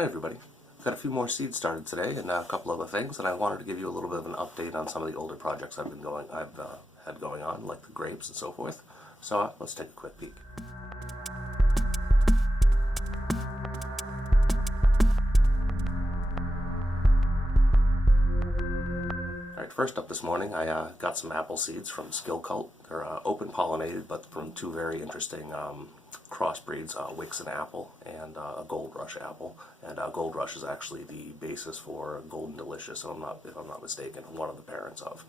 Hi everybody. I've got a few more seeds started today and a couple other things, and I wanted to give you a little bit of an update on some of the older projects I've had going on, like the grapes and so forth. So let's take a quick peek. Alright, first up this morning I got some apple seeds from Skill Cult. They're open pollinated, but from two very interesting crossbreeds, Wickson apple and a Gold Rush apple. And Gold Rush is actually the basis for Golden Delicious, if I'm not mistaken, one of the parents of.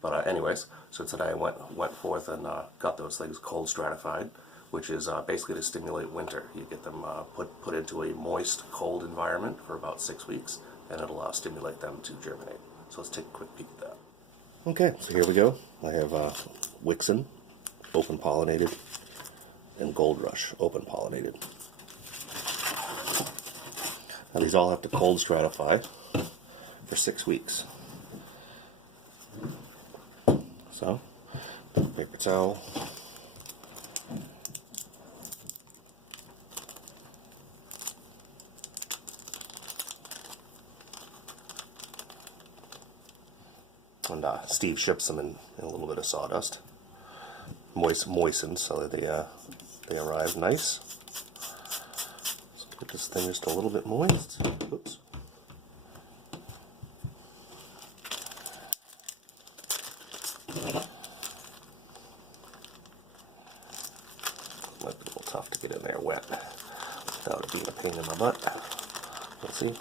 But anyways, so today I went forth and got those things cold stratified, which is basically to stimulate winter. You get them put into a moist, cold environment for about 6 weeks, and it'll stimulate them to germinate. So let's take a quick peek at that. Okay, so here we go. I have Wickson, open pollinated, and Gold Rush, open pollinated. Now these all have to cold stratify for 6 weeks. So, paper towel. And Steve ships them in a little bit of sawdust, moistened so that they arrive nice. Let's get this thing just a little bit moist. Oops. Might be a little tough to get in there wet without it being a pain in my butt. Let's see.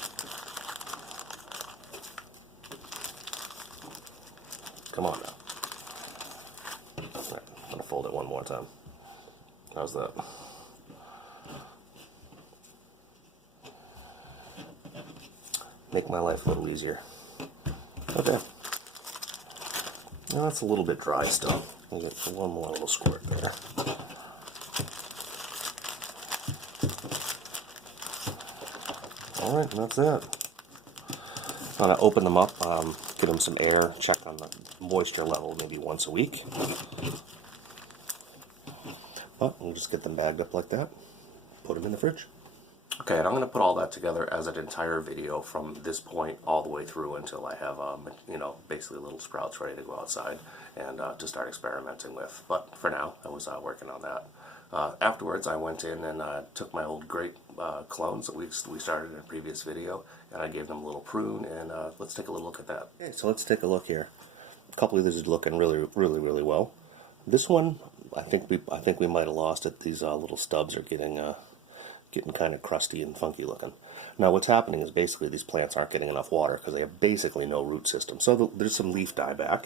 Come on now. Alright, I'm going to fold it one more time. How's that? Make my life a little easier. Okay. Now that's a little bit dry still. I'll get one more little squirt there. Alright, that's it. I'm going to open them up, give them some air, check on the moisture level maybe once a week. But we'll just get them bagged up like that, put them in the fridge. Okay, and I'm going to put all that together as an entire video from this point all the way through until I have, basically little sprouts ready to go outside and to start experimenting with. But for now, I was working on that. Afterwards, I went in and took my old Grape clones that we started in a previous video, and I gave them a little prune, and let's take a little look at that. Okay, so let's take a look here. A couple of these are looking really well. This one, I think we might have lost it. These little stubs are getting kind of crusty and funky looking. Now what's happening is basically these plants aren't getting enough water because they have basically no root system. So there's some leaf dieback.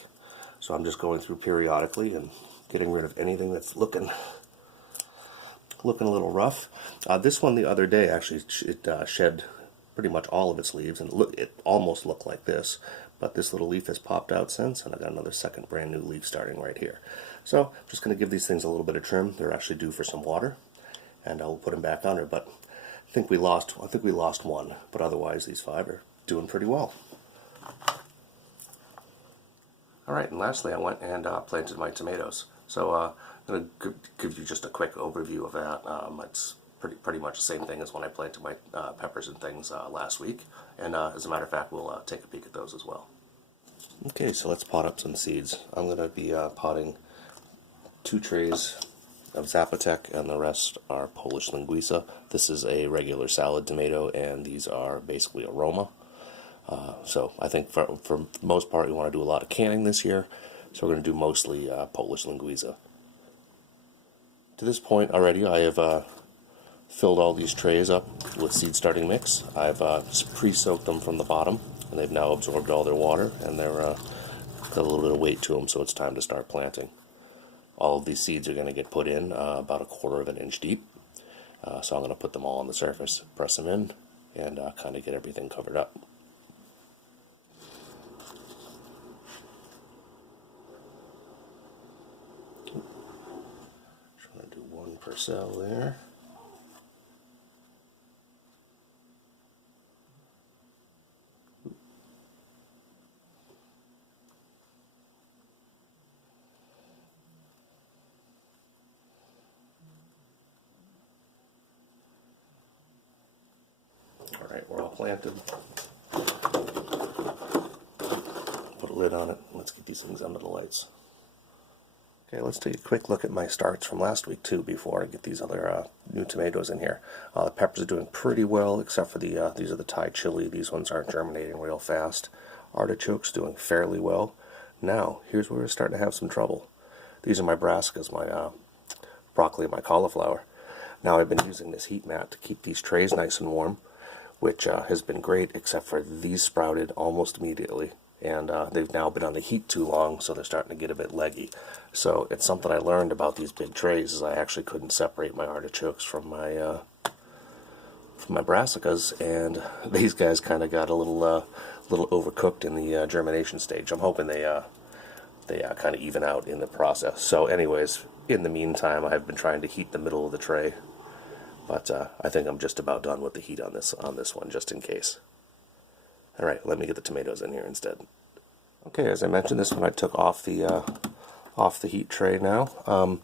So I'm just going through periodically and getting rid of anything that's looking a little rough. This one the other day actually shed pretty much all of its leaves, and it almost looked like this, but this little leaf has popped out since, and I got another second brand new leaf starting right here. So I'm just going to give these things a little bit of trim. They're actually due for some water, and I'll put them back under. But I think we lost one, but otherwise these 5 are doing pretty well. Alright, and lastly I went and planted my tomatoes. So I'm going to give you just a quick overview of that. It's pretty much the same thing as when I planted my peppers and things last week. And as a matter of fact, we'll take a peek at those as well. Okay, so let's pot up some seeds. I'm going to be potting 2 trays of Zapotec, and the rest are Polish Linguisa. This is a regular salad tomato, and these are basically aroma. So I think for the most part we want to do a lot of canning this year, so we're going to do mostly Polish Linguisa. To this point already I have filled all these trays up with seed starting mix. I've pre-soaked them from the bottom, and they've now absorbed all their water, and they're got a little bit of weight to them, so it's time to start planting. All of these seeds are going to get put in about 1/4 of an inch deep. So I'm going to put them all on the surface, press them in, and kind of get everything covered up. Trying to do 1 per cell there. Alright, Alright, we're all planted. Put a lid on it. Let's get these things under the lights. Okay, let's take a quick look at my starts from last week too before I get these other new tomatoes in here. The peppers are doing pretty well, except for these are the Thai chili. These ones aren't germinating real fast. Artichokes doing fairly well. Now, here's where we're starting to have some trouble. These are my brassicas, my broccoli, and my cauliflower. Now I've been using this heat mat to keep these trays nice and warm, which has been great, except for these sprouted almost immediately. And they've now been on the heat too long, so they're starting to get a bit leggy. So it's something I learned about these big trays, is I actually couldn't separate my artichokes from my brassicas, and these guys kind of got a little overcooked in the germination stage. I'm hoping they kind of even out in the process. So anyways, in the meantime, I've been trying to heat the middle of the tray, but I think I'm just about done with the heat on this one, just in case. All right, let me get the tomatoes in here instead. Okay, as I mentioned, this one I took off the heat tray now.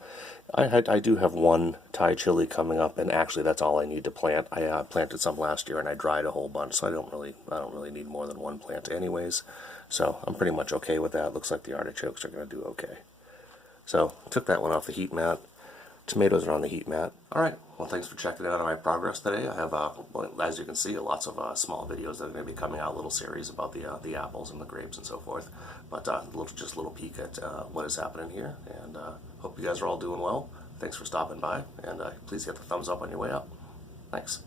I do have one Thai chili coming up, and actually that's all I need to plant. I planted some last year and I dried a whole bunch, so I don't really need more than one plant anyways. So I'm pretty much okay with that. Looks like the artichokes are going to do okay. So took that one off the heat mat. Tomatoes are on the heat mat. Alright, well, thanks for checking out my progress today. I have, well, as you can see, lots of small videos that are going to be coming out, little series about the apples and the grapes and so forth. But just a little peek at what is happening here, and hope you guys are all doing well. Thanks for stopping by, and please hit the thumbs up on your way up. Thanks.